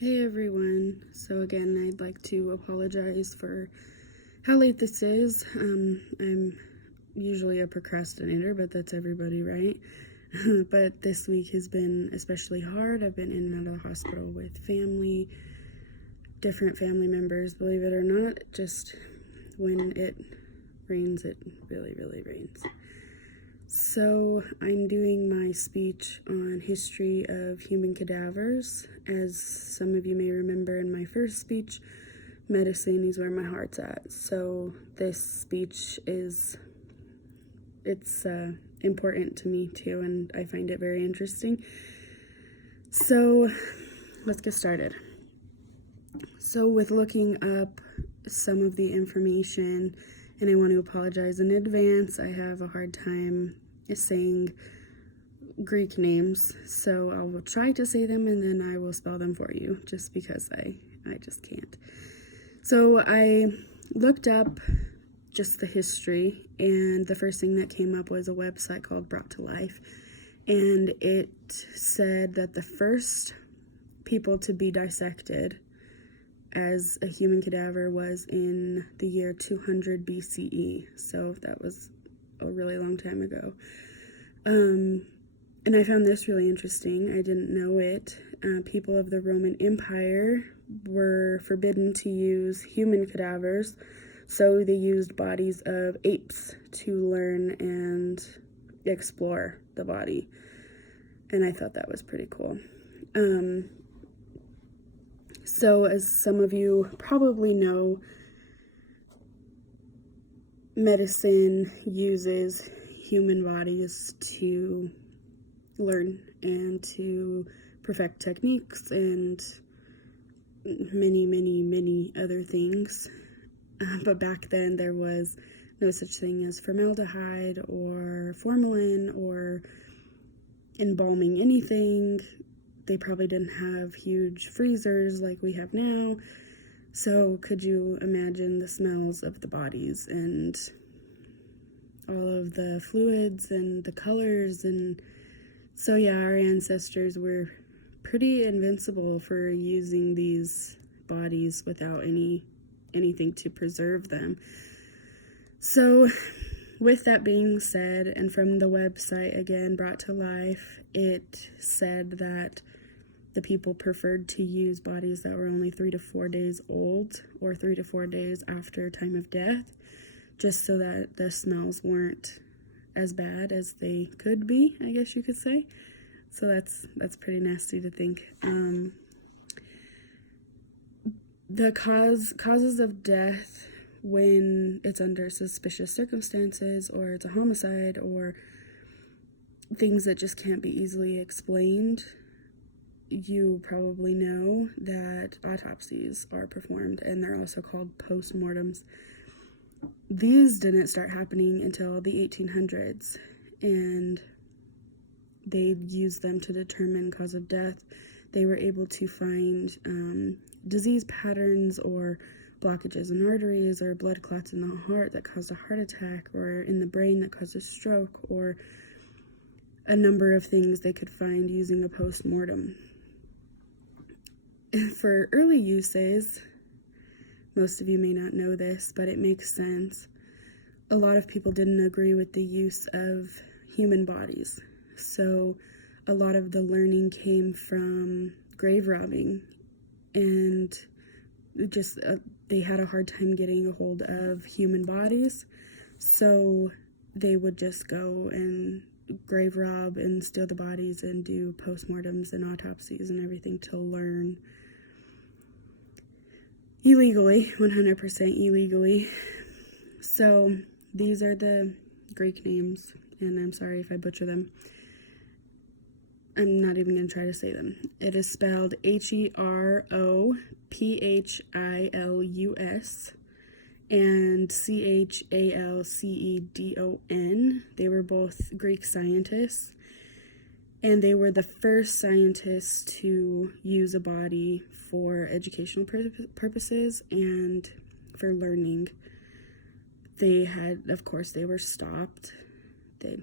Hey everyone. So again, I'd like to apologize for how late this is. I'm usually a procrastinator, but that's everybody, right? But this week has been especially hard. I've been in and out of the hospital with family, different family members, believe it or not. Just when it rains, it really, really rains. So I'm doing my speech on history of human cadavers. As some of you may remember in my first speech, medicine is where my heart's at. So this speech it's important to me too, and I find it very interesting. So let's get started. So with looking up some of the information, and I want to apologize in advance, I have a hard time saying Greek names, so I will try to say them and then I will spell them for you, just because I just can't. So I looked up just the history, and the first thing that came up was a website called Brought to Life, and it said that the first people to be dissected as a human cadaver was in the year 200 BCE, so that was a really long time ago. And I found this really interesting. I didn't know it. People of the Roman Empire were forbidden to use human cadavers, so they used bodies of apes to learn and explore the body. And I thought that was pretty cool. So as some of you probably know, medicine uses human bodies to learn and to perfect techniques and many other things. But back then there was no such thing as formaldehyde or formalin or embalming anything. They probably didn't have huge freezers like we have now. So could you imagine the smells of the bodies and all of the fluids and the colors? And so yeah, our ancestors were pretty invincible for using these bodies without anything to preserve them. So with that being said, and from the website again, Brought to Life, it said that the people preferred to use bodies that were only 3 to 4 days old or 3 to 4 days after time of death, just so that the smells weren't as bad as they could be, I guess you could say. So that's pretty nasty to think. The causes of death when it's under suspicious circumstances, or it's a homicide, or things that just can't be easily explained, you probably know that autopsies are performed, and they're also called postmortems. These didn't start happening until the 1800s, and they used them to determine cause of death. They were able to find disease patterns or blockages in arteries or blood clots in the heart that caused a heart attack, or in the brain that caused a stroke, or a number of things they could find using a postmortem. For early uses, most of you may not know this, but it makes sense. A lot of people didn't agree with the use of human bodies. So a lot of the learning came from grave robbing, and just they had a hard time getting a hold of human bodies. So they would just go and grave rob and steal the bodies and do postmortems and autopsies and everything to learn illegally, 100% illegally. So these are the Greek names, and I'm sorry if I butcher them. I'm not even going to try to say them. It is spelled Herophilus and Chalcedon. They were both Greek scientists, and they were the first scientists to use a body for educational purposes and for learning. They were stopped.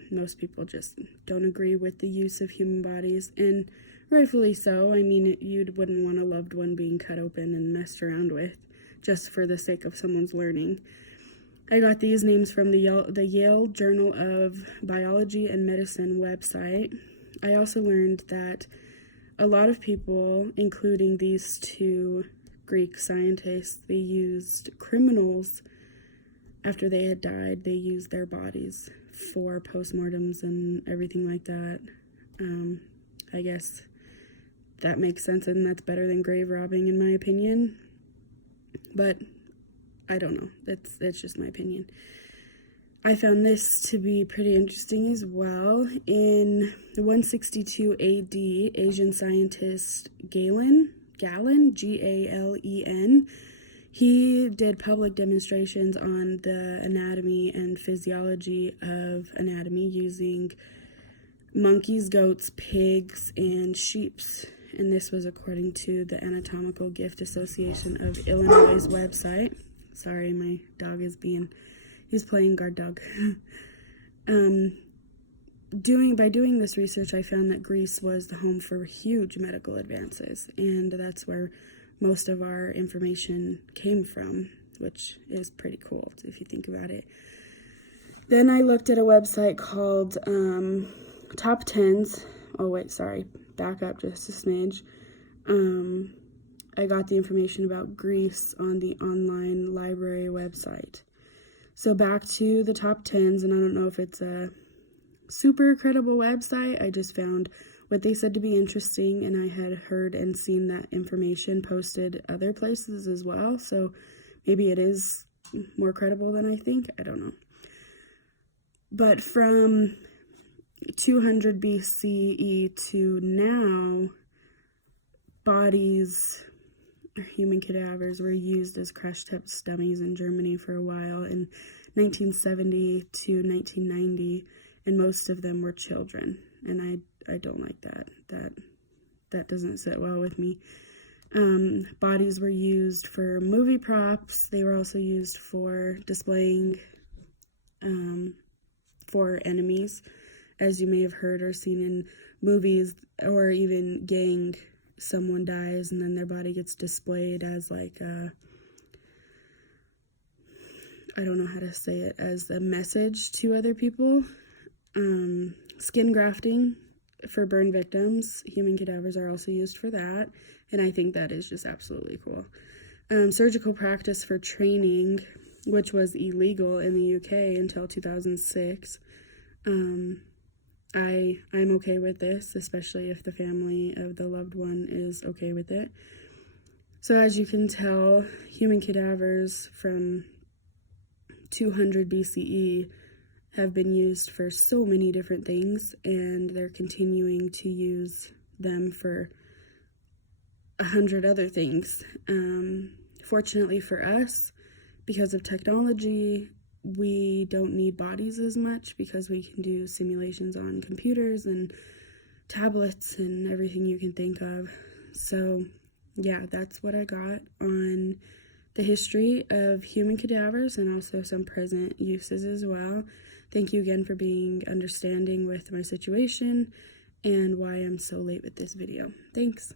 Most people just don't agree with the use of human bodies, and rightfully so. I mean, you wouldn't want a loved one being cut open and messed around with just for the sake of someone's learning. I got these names from the Yale Journal of Biology and Medicine website. I also learned that a lot of people, including these two Greek scientists, they used criminals after they had died. They used their bodies for postmortems and everything like that. I guess that makes sense, and that's better than grave robbing in my opinion. But I don't know. That's just my opinion. I found this to be pretty interesting as well. In 162 AD, Asian scientist Galen, Galen, he did public demonstrations on the anatomy and physiology of anatomy using monkeys, goats, pigs, and sheeps. And this was according to the Anatomical Gift Association of Illinois' website. Sorry, my dog is he's playing guard dog. By doing this research, I found that Greece was the home for huge medical advances, and that's where most of our information came from, which is pretty cool if you think about it. Then I looked at a website called Top Tens. Oh wait, sorry, back up just a smidge. I got the information about Greece on the online library website. So back to the top 10s, and I don't know if it's a super credible website. I just found what they said to be interesting, and I had heard and seen that information posted other places as well. So maybe it is more credible than I think. I don't know. But from 200 BCE to now, bodies, human cadavers, were used as crash test dummies in Germany for a while in 1970 to 1990, and most of them were children, and I don't like that. That doesn't sit well with me. Bodies were used for movie props. They were also used for displaying for enemies, as you may have heard or seen in movies, or even gang. Someone dies and then their body gets displayed as like I don't know how to say it, as a message to other people. Skin grafting for burn victims. Human cadavers are also used for that, and I think that is just absolutely cool. Surgical practice for training, which was illegal in the UK until 2006. I'm okay with this, especially if the family of the loved one is okay with it. So as you can tell, human cadavers from 200 BCE have been used for so many different things, and they're continuing to use them for 100 other things. Fortunately for us, because of technology, we don't need bodies as much because we can do simulations on computers and tablets and everything you can think of. So yeah, that's what I got on the history of human cadavers and also some present uses as well. Thank you again for being understanding with my situation and why I'm so late with this video. Thanks.